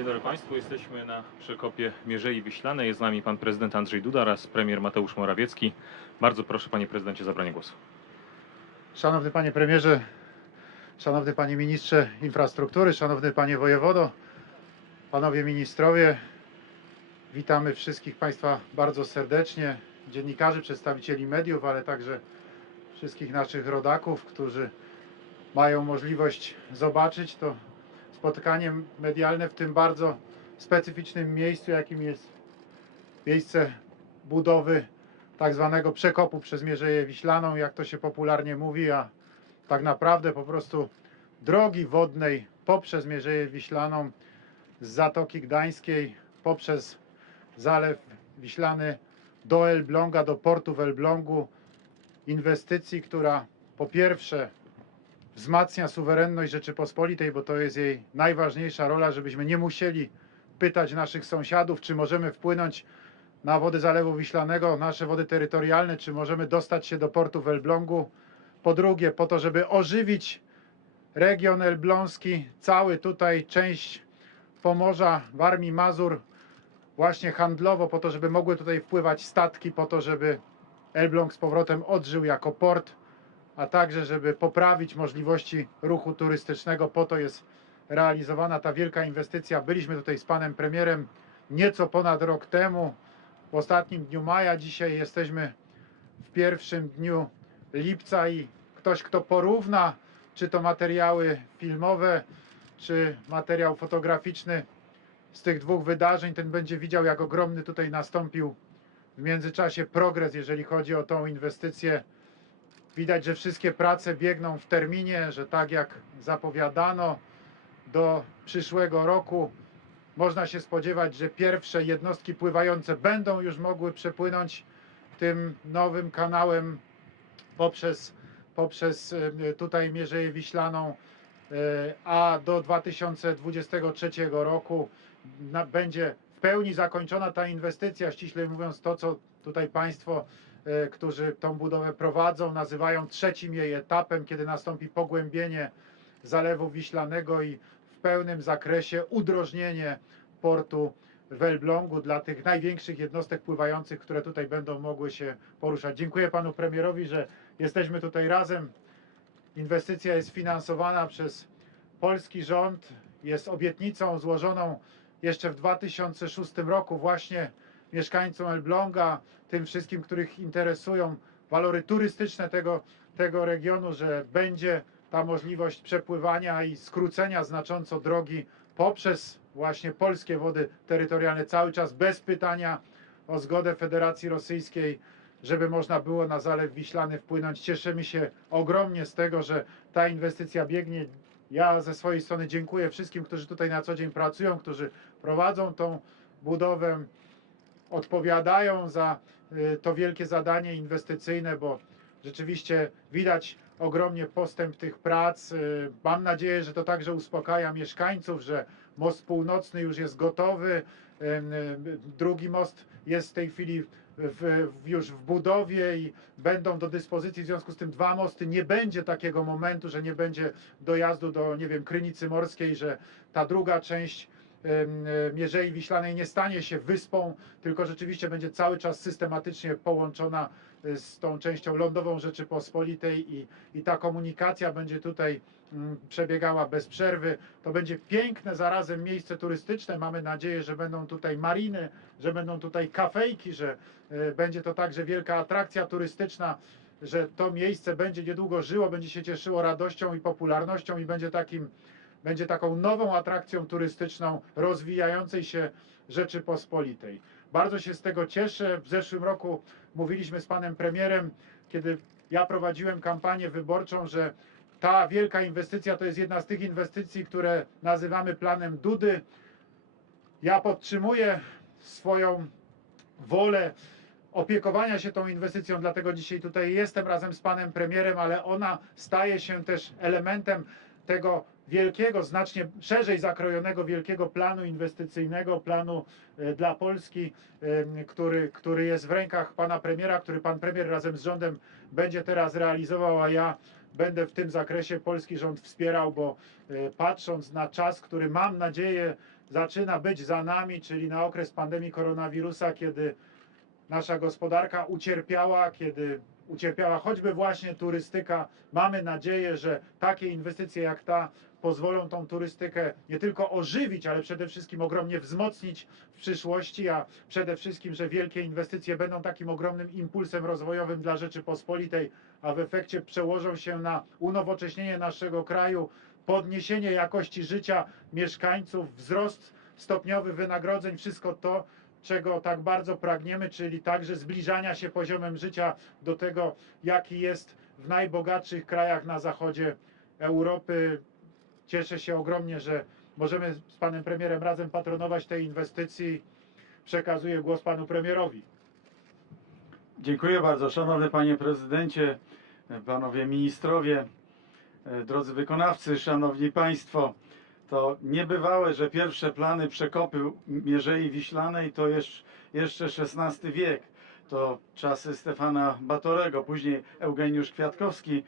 Dzień dobry Państwu, jesteśmy na przekopie Mierzei Wiślanej. Jest z nami pan prezydent Andrzej Duda oraz premier Mateusz Morawiecki. Bardzo proszę panie prezydencie o zabranie głosu. Szanowny panie premierze, szanowny panie ministrze infrastruktury, szanowny panie wojewodo, panowie ministrowie, witamy wszystkich państwa bardzo serdecznie, dziennikarzy, przedstawicieli mediów, ale także wszystkich naszych rodaków, którzy mają możliwość zobaczyć to spotkanie medialne w tym bardzo specyficznym miejscu, jakim jest miejsce budowy tak zwanego przekopu przez Mierzeję Wiślaną, jak to się popularnie mówi, a tak naprawdę po prostu drogi wodnej poprzez Mierzeję Wiślaną z Zatoki Gdańskiej, poprzez Zalew Wiślany do Elbląga, do portu w Elblągu. Inwestycji, która po pierwsze wzmacnia suwerenność Rzeczypospolitej, bo to jest jej najważniejsza rola, żebyśmy nie musieli pytać naszych sąsiadów, czy możemy wpłynąć na wody Zalewu Wiślanego, nasze wody terytorialne, czy możemy dostać się do portu w Elblągu. Po drugie, po to, żeby ożywić region elbląski, cały tutaj część Pomorza, Warmii, Mazur, właśnie handlowo, po to, żeby mogły tutaj wpływać statki, po to, żeby Elbląg z powrotem odżył jako port, a także, żeby poprawić możliwości ruchu turystycznego. Po to jest realizowana ta wielka inwestycja. Byliśmy tutaj z panem premierem nieco ponad rok temu w ostatnim dniu maja. Dzisiaj jesteśmy w pierwszym dniu lipca i ktoś, kto porówna, czy to materiały filmowe, czy materiał fotograficzny z tych dwóch wydarzeń, ten będzie widział, jak ogromny tutaj nastąpił w międzyczasie progres, jeżeli chodzi o tą inwestycję. Widać, że wszystkie prace biegną w terminie, że tak jak zapowiadano, do przyszłego roku można się spodziewać, że pierwsze jednostki pływające będą już mogły przepłynąć tym nowym kanałem poprzez, poprzez e, tutaj Mierzeję Wiślaną, e, a do 2023 roku będzie w pełni zakończona ta inwestycja, ściślej mówiąc to, co tutaj Państwo, którzy tą budowę prowadzą, nazywają trzecim jej etapem, kiedy nastąpi pogłębienie Zalewu Wiślanego i w pełnym zakresie udrożnienie portu w Elblągu dla tych największych jednostek pływających, które tutaj będą mogły się poruszać. Dziękuję panu premierowi, że jesteśmy tutaj razem. Inwestycja jest finansowana przez polski rząd, jest obietnicą złożoną jeszcze w 2006 roku właśnie mieszkańcom Elbląga, tym wszystkim, których interesują walory turystyczne tego, tego regionu, że będzie ta możliwość przepływania i skrócenia znacząco drogi poprzez właśnie polskie wody terytorialne cały czas bez pytania o zgodę Federacji Rosyjskiej, żeby można było na Zalew Wiślany wpłynąć. Cieszymy się ogromnie z tego, że ta inwestycja biegnie. Ja ze swojej strony dziękuję wszystkim, którzy tutaj na co dzień pracują, którzy prowadzą tą budowę, odpowiadają za y, to wielkie zadanie inwestycyjne, bo rzeczywiście widać ogromnie postęp tych prac. Y, Mam nadzieję, że to także uspokaja mieszkańców, że most północny już jest gotowy. Y, Drugi most jest w tej chwili w, już w budowie i będą do dyspozycji. W związku z tym dwa mosty nie będzie takiego momentu, że nie będzie dojazdu do, nie wiem, Krynicy Morskiej, że ta druga część Mierzei Wiślanej nie stanie się wyspą, tylko rzeczywiście będzie cały czas systematycznie połączona e, z tą częścią lądową Rzeczypospolitej i, i ta komunikacja będzie tutaj mm, przebiegała bez przerwy. To będzie piękne zarazem miejsce turystyczne. Mamy nadzieję, że będą tutaj mariny, że będą tutaj kafejki, że e, będzie to także wielka atrakcja turystyczna, że to miejsce będzie niedługo żyło, będzie się cieszyło radością i popularnością i będzie takim będzie taką nową atrakcją turystyczną rozwijającej się Rzeczypospolitej. Bardzo się z tego cieszę. W zeszłym roku mówiliśmy z panem premierem, kiedy ja prowadziłem kampanię wyborczą, że ta wielka inwestycja to jest jedna z tych inwestycji, które nazywamy planem Dudy. Ja podtrzymuję swoją wolę opiekowania się tą inwestycją, dlatego dzisiaj tutaj jestem razem z panem premierem, ale ona staje się też elementem tego wielkiego, znacznie szerzej zakrojonego wielkiego planu inwestycyjnego, planu e, dla Polski, który, który jest w rękach pana premiera, który pan premier razem z rządem będzie teraz realizował, a ja będę w tym zakresie polski rząd wspierał, bo e, patrząc na czas, który mam nadzieję zaczyna być za nami, czyli na okres pandemii koronawirusa, kiedy nasza gospodarka ucierpiała, kiedy ucierpiała choćby właśnie turystyka. Mamy nadzieję, że takie inwestycje jak ta pozwolą tą turystykę nie tylko ożywić, ale przede wszystkim ogromnie wzmocnić w przyszłości, a przede wszystkim, że wielkie inwestycje będą takim ogromnym impulsem rozwojowym dla Rzeczypospolitej, a w efekcie przełożą się na unowocześnienie naszego kraju, podniesienie jakości życia mieszkańców, wzrost stopniowy wynagrodzeń, wszystko to, czego tak bardzo pragniemy, czyli także zbliżania się poziomem życia do tego, jaki jest w najbogatszych krajach na zachodzie Europy. Cieszę się ogromnie, że możemy z panem premierem razem patronować tej inwestycji. Przekazuję głos panu premierowi. Dziękuję bardzo, szanowny panie prezydencie, panowie ministrowie, drodzy wykonawcy, szanowni państwo. To niebywałe, że pierwsze plany przekopy Mierzei Wiślanej to jeszcze, XVI wiek. To czasy Stefana Batorego, później Eugeniusz Kwiatkowski,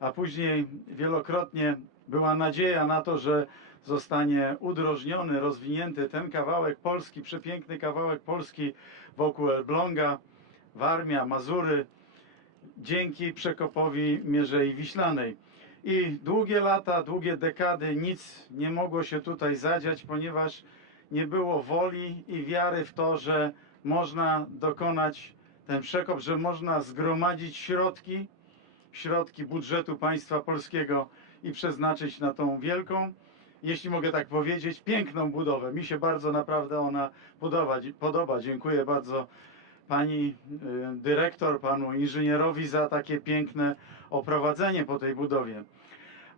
a później wielokrotnie była nadzieja na to, że zostanie udrożniony, rozwinięty ten kawałek Polski, przepiękny kawałek Polski wokół Elbląga. Warmia, Mazury, dzięki przekopowi Mierzei Wiślanej. I długie lata, długie dekady nic nie mogło się tutaj zadziać, ponieważ nie było woli i wiary w to, że można dokonać ten przekop, że można zgromadzić środki, środki budżetu państwa polskiego i przeznaczyć na tą wielką, jeśli mogę tak powiedzieć, piękną budowę. Mi się bardzo naprawdę ona podoba. podoba. Dziękuję bardzo pani y, dyrektor, panu inżynierowi za takie piękne oprowadzenie po tej budowie.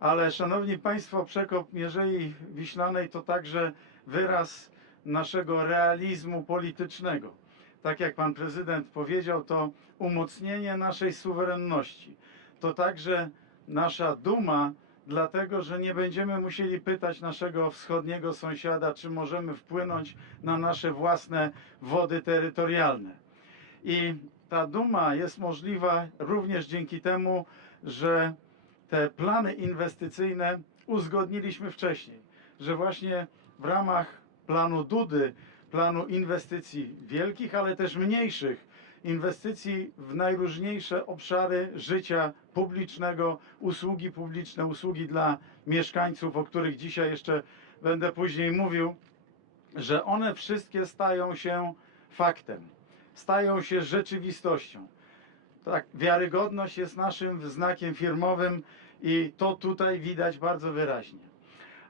Ale szanowni państwo, przekop Mierzei Wiślanej to także wyraz naszego realizmu politycznego. Tak jak pan prezydent powiedział, to umocnienie naszej suwerenności. To także nasza duma, dlatego że nie będziemy musieli pytać naszego wschodniego sąsiada, czy możemy wpłynąć na nasze własne wody terytorialne. I ta duma jest możliwa również dzięki temu, że te plany inwestycyjne uzgodniliśmy wcześniej, że właśnie w ramach planu Dudy, planu inwestycji wielkich, ale też mniejszych, inwestycji w najróżniejsze obszary życia publicznego, usługi publiczne, usługi dla mieszkańców, o których dzisiaj jeszcze będę później mówił, że one wszystkie stają się faktem stają się rzeczywistością. Tak, wiarygodność jest naszym znakiem firmowym i to tutaj widać bardzo wyraźnie.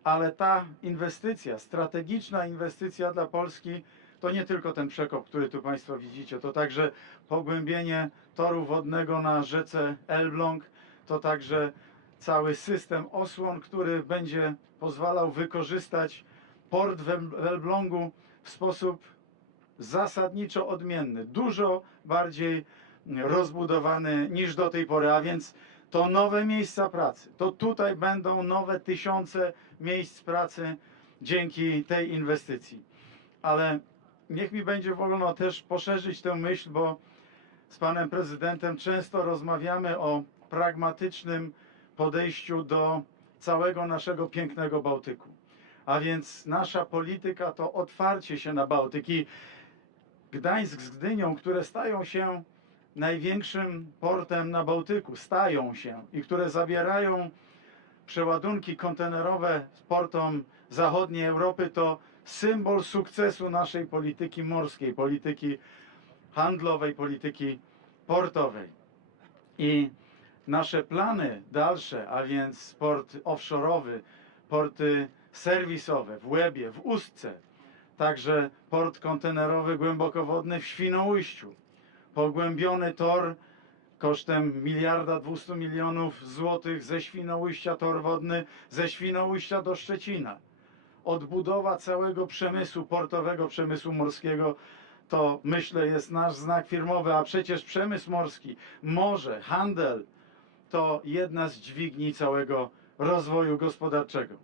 Ale ta inwestycja, strategiczna inwestycja dla Polski, to nie tylko ten przekop, który tu Państwo widzicie, to także pogłębienie toru wodnego na rzece Elbląg, to także cały system osłon, który będzie pozwalał wykorzystać port w El- w Elblągu w sposób zasadniczo odmienny, dużo bardziej rozbudowany niż do tej pory, a więc to nowe miejsca pracy. To tutaj będą nowe tysiące miejsc pracy dzięki tej inwestycji. Ale niech mi będzie wolno też poszerzyć tę myśl, bo z panem prezydentem często rozmawiamy o pragmatycznym podejściu do całego naszego pięknego Bałtyku. A więc nasza polityka to otwarcie się na Bałtyk i Gdańsk z Gdynią, które stają się największym portem na Bałtyku, stają się i które zabierają przeładunki kontenerowe z portom zachodniej Europy, to symbol sukcesu naszej polityki morskiej, polityki handlowej, polityki portowej. I nasze plany dalsze, a więc port offshore'owy, porty serwisowe w Łebie, w Ustce, także port kontenerowy głębokowodny w Świnoujściu, pogłębiony tor kosztem miliarda 200 milionów złotych ze Świnoujścia, tor wodny ze Świnoujścia do Szczecina. Odbudowa całego przemysłu portowego, przemysłu morskiego to myślę jest nasz znak firmowy, a przecież przemysł morski, morze, handel to jedna z dźwigni całego rozwoju gospodarczego.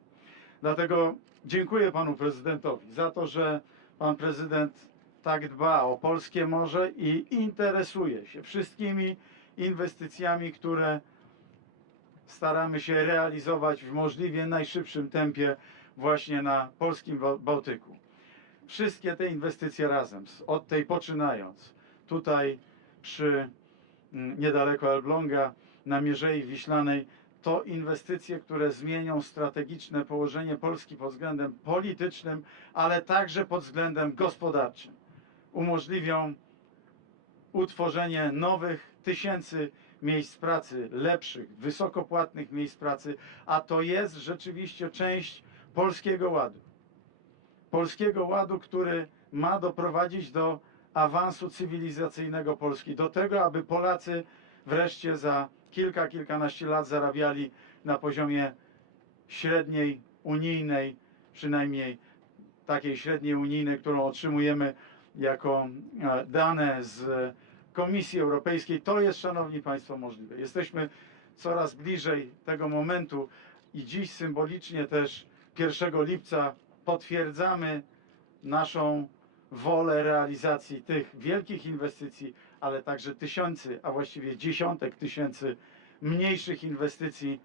Dlatego dziękuję panu prezydentowi za to, że pan prezydent tak dba o polskie morze i interesuje się wszystkimi inwestycjami, które staramy się realizować w możliwie najszybszym tempie właśnie na polskim Bał- Bałtyku. Wszystkie te inwestycje razem, od tej poczynając, tutaj przy mm, niedaleko Elbląga, na Mierzei Wiślanej, to inwestycje, które zmienią strategiczne położenie Polski pod względem politycznym, ale także pod względem gospodarczym. Umożliwią utworzenie nowych tysięcy miejsc pracy, lepszych, wysokopłatnych miejsc pracy, a to jest rzeczywiście część Polskiego Ładu. Polskiego Ładu, który ma doprowadzić do awansu cywilizacyjnego Polski, do tego, aby Polacy wreszcie za kilka, kilkanaście lat zarabiali na poziomie średniej unijnej, przynajmniej takiej średniej unijnej, którą otrzymujemy jako e, dane z Komisji Europejskiej. To jest, Szanowni Państwo, możliwe. Jesteśmy coraz bliżej tego momentu i dziś symbolicznie też 1 lipca potwierdzamy naszą wolę realizacji tych wielkich inwestycji, ale także tysięcy, a właściwie dziesiątek tysięcy mniejszych inwestycji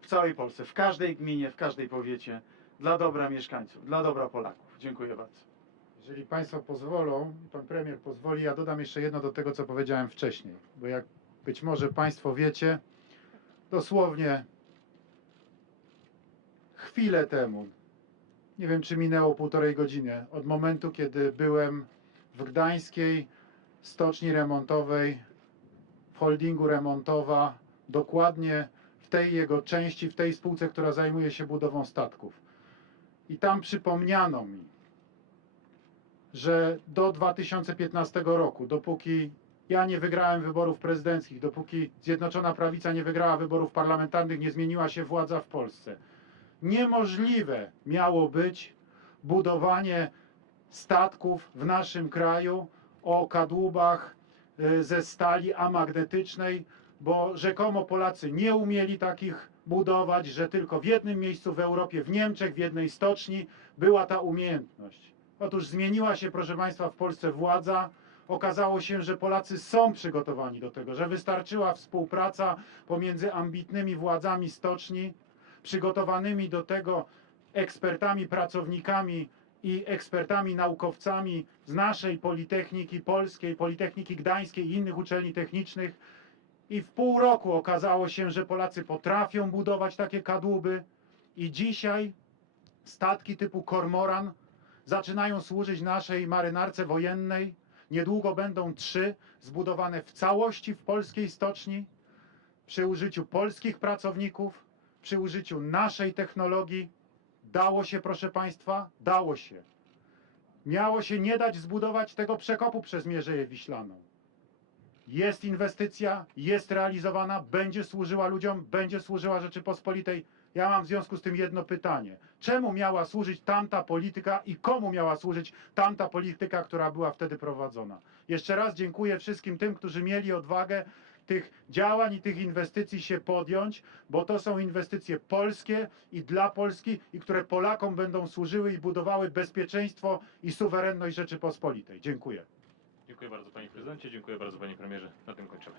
w całej Polsce, w każdej gminie, w każdej powiecie, dla dobra mieszkańców, dla dobra Polaków. Dziękuję bardzo. Jeżeli Państwo pozwolą, Pan Premier pozwoli, ja dodam jeszcze jedno do tego, co powiedziałem wcześniej. Bo jak być może Państwo wiecie, dosłownie chwilę temu, nie wiem czy minęło półtorej godziny, od momentu, kiedy byłem w gdańskiej stoczni remontowej, w holdingu remontowa, dokładnie w tej jego części, w tej spółce, która zajmuje się budową statków. I tam przypomniano mi, że do 2015 roku, dopóki ja nie wygrałem wyborów prezydenckich, dopóki Zjednoczona Prawica nie wygrała wyborów parlamentarnych, nie zmieniła się władza w Polsce, niemożliwe miało być budowanie statków w naszym kraju o kadłubach y, ze stali amagnetycznej, bo rzekomo Polacy nie umieli takich budować, że tylko w jednym miejscu w Europie, w Niemczech, w jednej stoczni była ta umiejętność. Otóż zmieniła się, proszę Państwa, w Polsce władza. Okazało się, że Polacy są przygotowani do tego, że wystarczyła współpraca pomiędzy ambitnymi władzami stoczni, przygotowanymi do tego ekspertami, pracownikami i ekspertami, naukowcami z naszej Politechniki Polskiej, Politechniki Gdańskiej i innych uczelni technicznych. I w pół roku okazało się, że Polacy potrafią budować takie kadłuby i dzisiaj statki typu Kormoran zaczynają służyć naszej marynarce wojennej. Niedługo będą trzy zbudowane w całości w polskiej stoczni przy użyciu polskich pracowników, przy użyciu naszej technologii. Dało się, proszę Państwa, dało się. Miało się nie dać zbudować tego przekopu przez Mierzeję Wiślaną. Jest inwestycja, jest realizowana, będzie służyła ludziom, będzie służyła Rzeczypospolitej. Ja mam w związku z tym jedno pytanie. Czemu miała służyć tamta polityka i komu miała służyć tamta polityka, która była wtedy prowadzona? Jeszcze raz dziękuję wszystkim tym, którzy mieli odwagę tych działań i tych inwestycji się podjąć, bo to są inwestycje polskie i dla Polski, i które Polakom będą służyły i budowały bezpieczeństwo i suwerenność Rzeczypospolitej. Dziękuję. Dziękuję bardzo panie prezydencie, dziękuję bardzo panie premierze. Na tym kończymy.